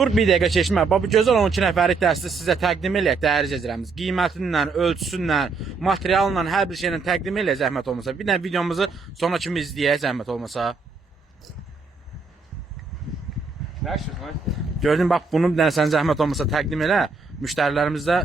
Bir dəqiqə keçmə. Bu gözəl 12 nəfərlik dəsti sizə təqdim eləyək dəyərli izləyicilərimiz. Qiymətindən, ölçüsündən, materialından, hər bir şeylə təqdim eləyək zəhmət olmasa. Bir dənə videomuzu sona kimi izləyək zəhmət olmasa. Gördün bax bunu bir dənə sən zəhmət olmasa təqdim elə, müştərilərimiz də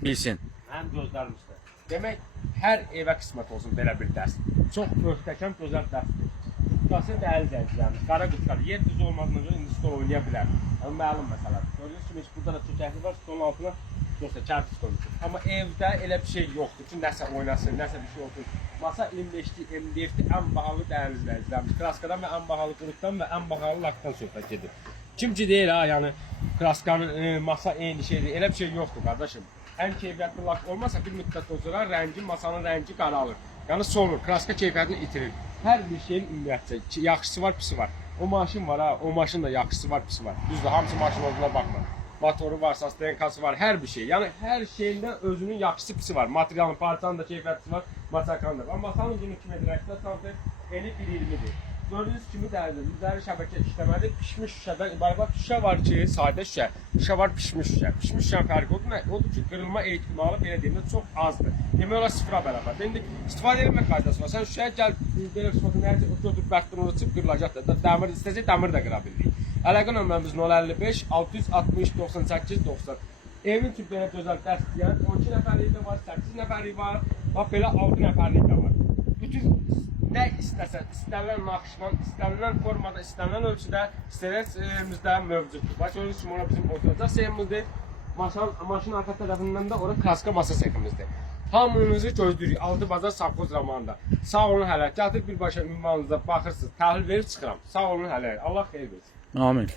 bilsin. Həm gözlərimizdə. Demək, hər evə qismət olsun belə bir dəst. Çox möhtəşəm, gözəl dəstdir. Qutqası dəyərli izləyicilərimiz. Qara qutqalı. Yer düz olmadığına görə indi stol oynaya bilər. Amma məlum məsələdir. Gördüyünüz kimi burada da çökəkli var, stolun altına yoxsa kərpiç qoyulur. Amma evdə elə bir şey yoxdur ki, nəsə oynasın, nəsə bir şey olsun. Masa MDF-dir, ən bahalı dəyərli izləyicilərimiz. Kraskadan və ən bahalı qurutdan və ən bahalı lakdan söhbət gedir. Kimci deyil ha, yəni kraskanın masa eyni şeydir. Elə bir şey yoxdur qardaşım. Ən keyfiyyətli lak olmasa bir müddətdən sonra rəngi, masanın rəngi qaralır. Yəni solur, kraska keyfiyyətini itirir. Hər bir şeyin ümumiyyətcə yaxşısı var, pisi var. O maşın var ha, o maşın da yaxşısı var, pisi var. Düzdür, hamısı maşın olduğuna baxma. Motoru var, STNK-sı var, hər bir şey. Yəni hər şeyində özünün yaxşısı, pisi var. Materialın, parçanın da keyfiyyətlisi var, masakanın da var. Masanın uzunu 2 metr 80 sm, eni 1.20-dir. Gördüyünüz kimi dəyərli, üzəri şəbəkə işləməli, pişmiş şüşədən ibarət. Şüşə var ki, sadə şüşə, şüşə var pişmiş şüşə. Pişmiş şüşənin fərqi odur nə? Odur ki, qırılma ehtimalı belə deyəndə çox azdır. Demək olar sıfıra bərabər. İndi istifadə etmək qaydası var. Sən şüşəyə gəl, belə sıfatı nəyəcək, götürüb bəxtini uçub qırılacaq da, dəmir istəsək, dəmir də qıra bilirik. Əlaqə nömrəmiz 055 660 98 90. Evin üçün belə gözəl dəst deyən 12 nəfərlik də var, 8 nəfərlik var, bax belə 6 nəfərlik də var. Bütün nə istəsən, istənilən naxışla, istənilən formada, istənilən ölçüdə, istənilən yerimizdə mövcuddur. Bax, gördüyünüz kimi ora bizim oturacaq seyimizdir. Maşın arxa tərəfindən də ora kraska masa sekimizdir. Hamınızı gözləyirik, 6 bazar savxoz zamanında. Sağ olun hələ, gətir birbaşa ünvanınıza baxırsınız, təhlil verib çıxıram. Sağ olun hələ, Allah xeyir versin. Amin.